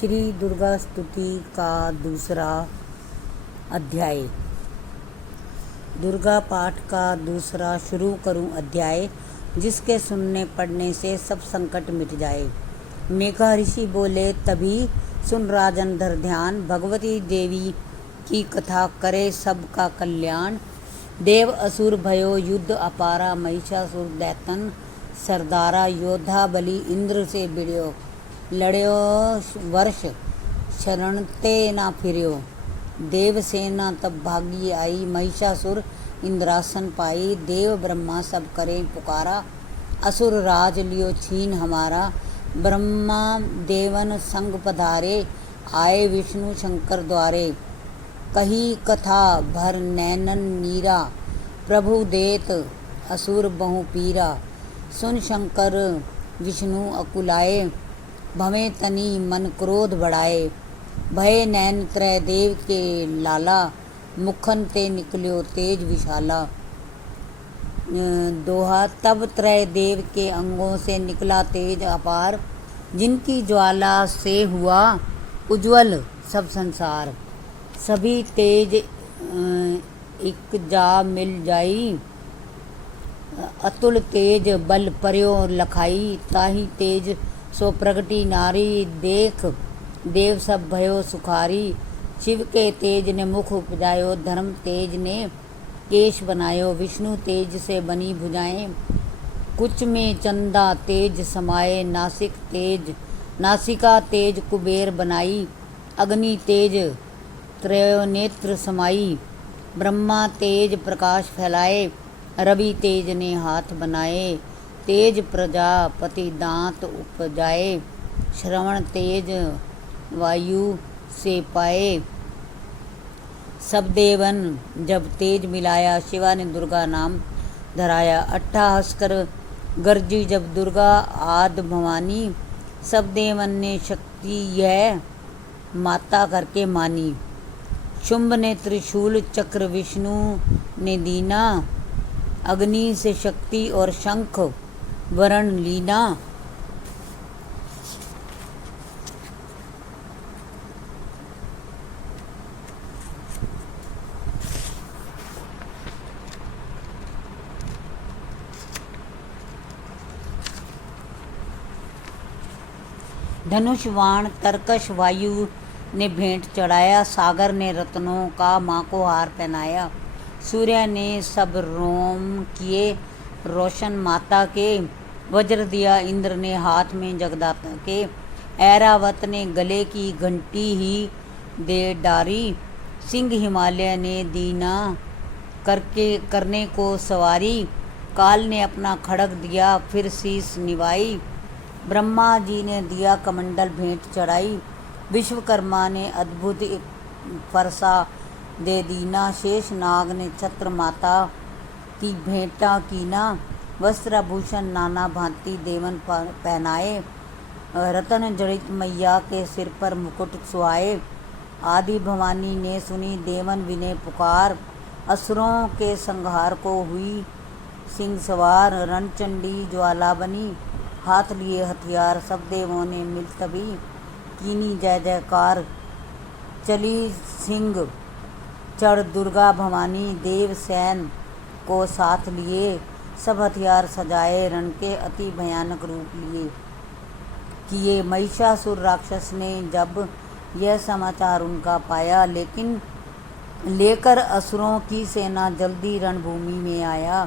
श्री दुर्गा स्तुति का दूसरा अध्याय। दुर्गा पाठ का दूसरा शुरू करूं अध्याय, जिसके सुनने पढ़ने से सब संकट मिट जाए। मेघा ऋषि बोले, तभी सुन राजन धर ध्यान, भगवती देवी की कथा करे सबका कल्याण। देव असुर भयो युद्ध अपारा, महिषासुर दैतन सरदारा, योद्धा बलि इंद्र से भिड़्यो, लड़्यो वर्ष शरण ते ना फिर्यो। देवसेना तब भागी आई, महिषासुर इंद्रासन पाई। देव ब्रह्मा सब करे पुकारा, असुर राज लियो छीन हमारा। ब्रह्मा देवन संग पधारे, आए विष्णु शंकर द्वारे। कही कथा भर नैनन नीरा, प्रभु देत असुर बहु पीरा। सुन शंकर विष्णु अकुलाए, भवें तनी मन क्रोध बढ़ाए। भय नैन त्रय देव के लाला, मुखन ते निकल्यो तेज विशाला। दोहा, तब त्रय देव के अंगों से निकला तेज अपार, जिनकी ज्वाला से हुआ उज्ज्वल सब संसार। सभी तेज एक जा मिल जाई, अतुल तेज बल पर्यो लखाई। ताही तेज सो प्रगटी नारी, देख देव सब भयो सुखारी। शिव के तेज ने मुख उपजायो, धर्म तेज ने केश बनायो। विष्णु तेज से बनी भुजाएं, कुच में चंदा तेज समाये। नासिका तेज कुबेर बनाई, अग्नि तेज त्रयोनेत्र समाई। ब्रह्मा तेज प्रकाश फैलाए, रवि तेज ने हाथ बनाए। तेज प्रजापति दांत उपजाए, श्रवण तेज वायु से पाए। सब देवन जब तेज मिलाया, शिवा ने दुर्गा नाम धराया। अट्ठा हंसकर गर्जी जब दुर्गा आद भवानी, सब देवन ने शक्ति यह माता करके मानी। शुंभ ने त्रिशूल चक्र विष्णु ने दीना, अग्नि से शक्ति और शंख वरण लीना। धनुष बाण तरकश वायु ने भेंट चढ़ाया, सागर ने रत्नों का माँ को हार पहनाया। सूर्य ने सब रोम किए रोशन माता के, वज्र दिया इंद्र ने हाथ में जगदाता के। ऐरावत ने गले की घंटी ही दे डारी, सिंह हिमालय ने दीना करने को सवारी। काल ने अपना खड़ग दिया, फिर शीस निभाई। ब्रह्मा जी ने दिया कमंडल भेंट चढ़ाई, विश्वकर्मा ने अद्भुत एक फरसा दे दीना। शेष नाग ने छत्र माता की भेंटा कीना, वस्त्राभूषण नाना भांति देवन पहनाए। रतन जड़ित मैया के सिर पर मुकुट सुहाए। आदि भवानी ने सुनी देवन विनय पुकार, असुरों के संहार को हुई सिंह सवार। रणचंडी ज्वाला बनी, हाथ लिए हथियार, सब देवों ने मिल तभी कीनी जय जयकार। चली सिंह चढ़ दुर्गा भवानी, देव सैन को साथ लिए। सब हथियार सजाए, रण के अति भयानक रूप लिए किए। महिषासुर राक्षस ने जब यह समाचार उनका पाया, लेकिन लेकर असुरों की सेना जल्दी रणभूमि में आया।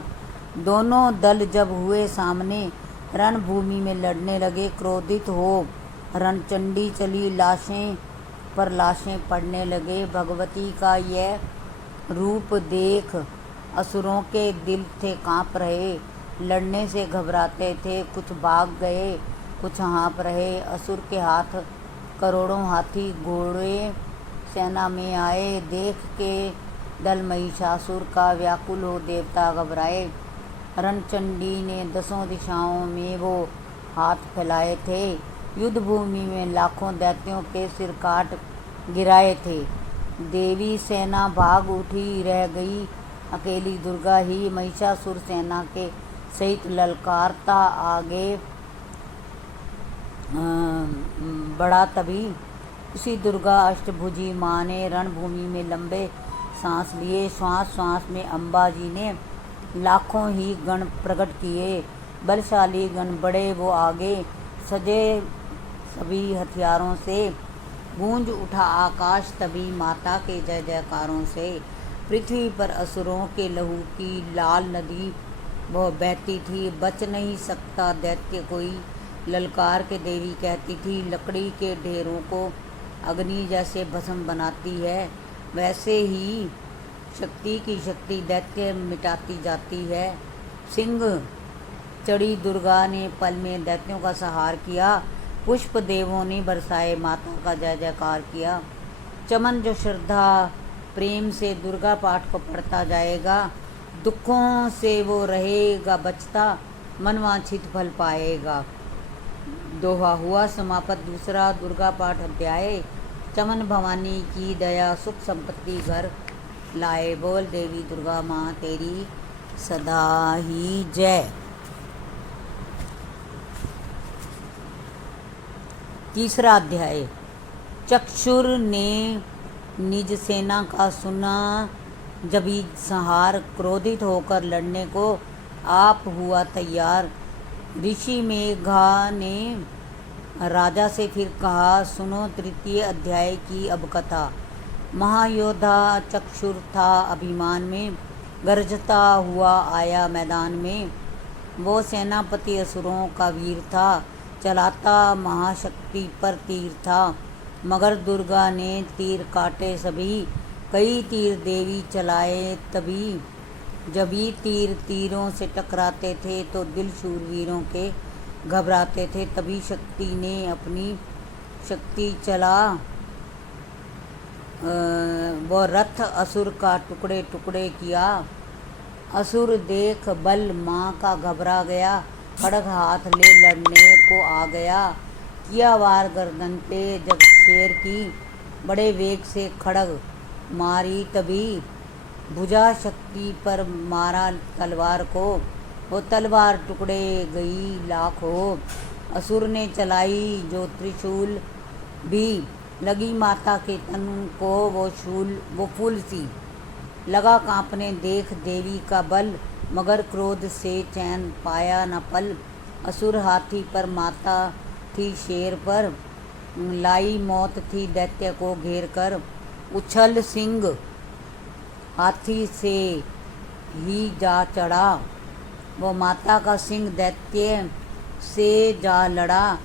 दोनों दल जब हुए सामने, रणभूमि में लड़ने लगे। क्रोधित हो रणचंडी चली, लाशें पर लाशें पड़ने लगे। भगवती का यह रूप देख असुरों के दिल थे कांप रहे। लड़ने से घबराते थे, कुछ भाग गए कुछ हाँप रहे। असुर के हाथ करोड़ों हाथी घोड़े सेना में आए। देख के दल महिषासुर का व्याकुल हो देवता घबराए। रणचंडी ने दसों दिशाओं में वो हाथ फैलाए थे। युद्ध भूमि में लाखों दैत्यों के सिर काट गिराए थे। देवी सेना भाग उठी, रह गई अकेली दुर्गा ही। महिषासुर सेना के सहित ललकारता आगे बढ़ा, तभी उसी दुर्गा अष्टभुजी माँ ने रणभूमि में लंबे सांस लिए। श्वास श्वास में अम्बा जी ने लाखों ही गण प्रकट किए। बलशाली गण बड़े वो आगे, सजे सभी हथियारों से। गूंज उठा आकाश तभी माता के जय जयकारों से। पृथ्वी पर असुरों के लहू की लाल नदी वह बहती थी। बच नहीं सकता दैत्य कोई, ललकार के देवी कहती थी। लकड़ी के ढेरों को अग्नि जैसे भस्म बनाती है, वैसे ही शक्ति की शक्ति दैत्य मिटाती जाती है। सिंह चढ़ी दुर्गा ने पल में दैत्यों का संहार किया। पुष्प देवों ने बरसाए, माता का जय जयकार किया। चमन जो श्रद्धा प्रेम से दुर्गा पाठ को पढ़ता जाएगा, दुखों से वो रहेगा बचता, मनवांछित फल पाएगा। दोहा हुआ समापत। दूसरा दुर्गा पाठ अध्याय। चमन भवानी की दया सुख संपत्ति घर लाए। बोल देवी दुर्गा माँ तेरी सदा ही जय। तीसरा अध्याय। चक्षुर ने निज सेना का सुना जभी संहार, क्रोधित होकर लड़ने को आप हुआ तैयार। ऋषि मेघा ने राजा से फिर कहा, सुनो तृतीय अध्याय की अब कथा। महायोद्धा चक्षुर था अभिमान में, गरजता हुआ आया मैदान में। वो सेनापति असुरों का वीर था, चलाता महाशक्ति पर तीर था। मगर दुर्गा ने तीर काटे सभी, कई तीर देवी चलाए तभी। जभी तीर तीरों से टकराते थे तो दिल शूरवीरों के घबराते थे। तभी शक्ति ने अपनी शक्ति चला वो रथ असुर का टुकड़े टुकड़े किया। असुर देख बल माँ का घबरा गया, खड़ग हाथ ले लड़ने को आ गया। किया वार गर्दन पे जब शेर की, बड़े वेग से खड़ग मारी तभी। भुजा शक्ति पर मारा तलवार को, वो तलवार टुकड़े गई लाख हो। असुर ने चलाई जो त्रिशूल भी, लगी माता के तन को वो फूल सी। लगा कांपने देख देवी का बल, मगर क्रोध से चैन पाया न पल। असुर हाथी पर, माता थी शेर पर, लाई मौत थी दैत्य को घेर कर। उछल सिंह हाथी से ही जा चढ़ा, वो माता का सिंह दैत्य से जा लड़ा।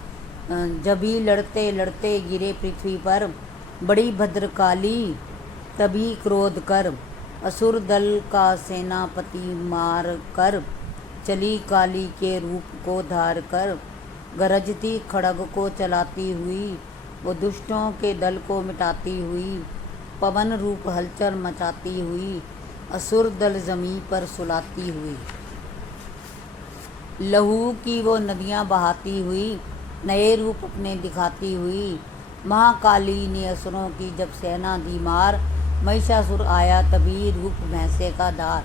जभी लड़ते लड़ते गिरे पृथ्वी पर, बड़ी भद्रकाली तभी क्रोध कर। असुर दल का सेनापति मार कर, चली काली के रूप को धार कर। गरजती खड़ग को चलाती हुई, वो दुष्टों के दल को मिटाती हुई। पवन रूप हलचल मचाती हुई, असुर दल जमीन पर सुलाती हुई। लहू की वो नदियाँ बहाती हुई, नए रूप अपने दिखाती हुई। महाकाली ने असुरों की जब सेना दी मार, महिषासुर आया तभी रूप भैंसे का धार।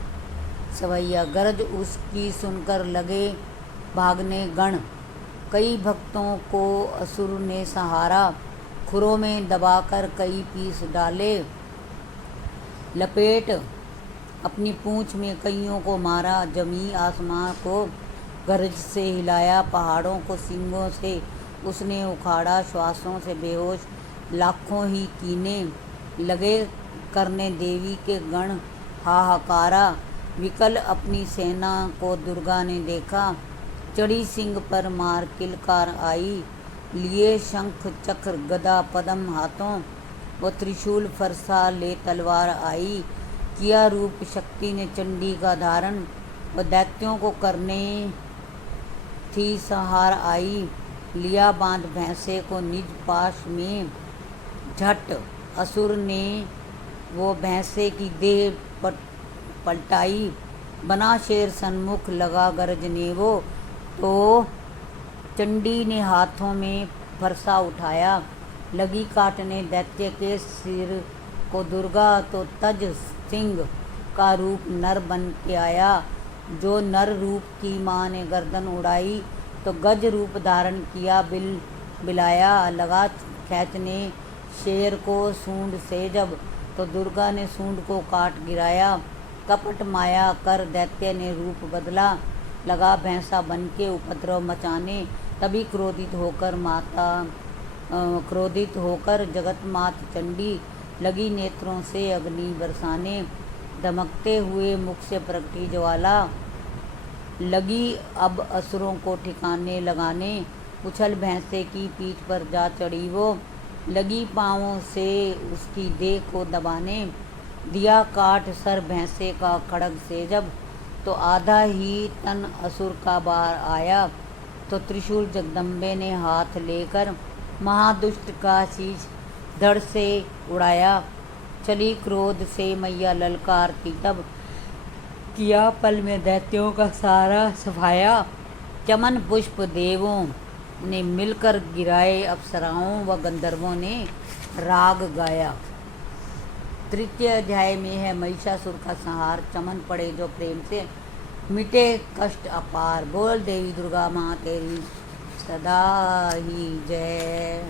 सवैया गरज उसकी सुनकर लगे भागने गण, कई भक्तों को असुर ने सहारा। खुरों में दबाकर कई पीस डाले, लपेट अपनी पूंछ में कईयों को मारा। जमी आसमां को गरज से हिलाया, पहाड़ों को सींगों से उसने उखाड़ा। श्वासों से बेहोश लाखों ही कीने, लगे करने देवी के गण हाहाकारा। विकल अपनी सेना को दुर्गा ने देखा, चढ़ी सिंह पर मार किलकार आई। लिए शंख चक्र गदा पद्म हाथों, वो त्रिशूल फरसा ले तलवार आई। किया रूप शक्ति ने चंडी का धारण, वो दैत्यों को करने थी सहार आई। लिया बांध भैंसे को निज पाश में, झट असुर ने वो भैंसे की देह पलटाई। बना शेर सन्मुख लगा गरजने वो, तो चंडी ने हाथों में फरसा उठाया। लगी काटने दैत्य के सिर को दुर्गा, तो तज सिंह का रूप नर बन के आया। जो नर रूप की माँ ने गर्दन उड़ाई, तो गज रूप धारण किया बिल बिलाया। लगा खींचने शेर को सूंड से जब, तो दुर्गा ने सूंड को काट गिराया। कपट माया कर दैत्य ने रूप बदला, लगा भैंसा बन के उपद्रव मचाने। तभी क्रोधित होकर जगत मात चंडी लगी नेत्रों से अग्नि बरसाने। धमकते हुए मुख से प्रगटी ज्वाला, लगी अब असुरों को ठिकाने लगाने। उछल भैंसे की पीठ पर जा चढ़ी वो, लगी पाँवों से उसकी देह को दबाने। दिया काट सर भैंसे का खड़ग से जब, तो आधा ही तन असुर का बाहर आया। तो त्रिशूल जगदम्बे ने हाथ लेकर महादुष्ट का शीश धड़ से उड़ाया। चली क्रोध से मैया ललकारती तब, किया पल में दैत्यों का सारा सफाया। चमन पुष्प देवों ने मिलकर गिराए, अप्सराओं व गंधर्वों ने राग गाया। तृतीय अध्याय में है महिषासुर का संहार। चमन पड़े जो प्रेम से, मिटे कष्ट अपार। बोल देवी दुर्गा माँ तेरी सदा ही जय।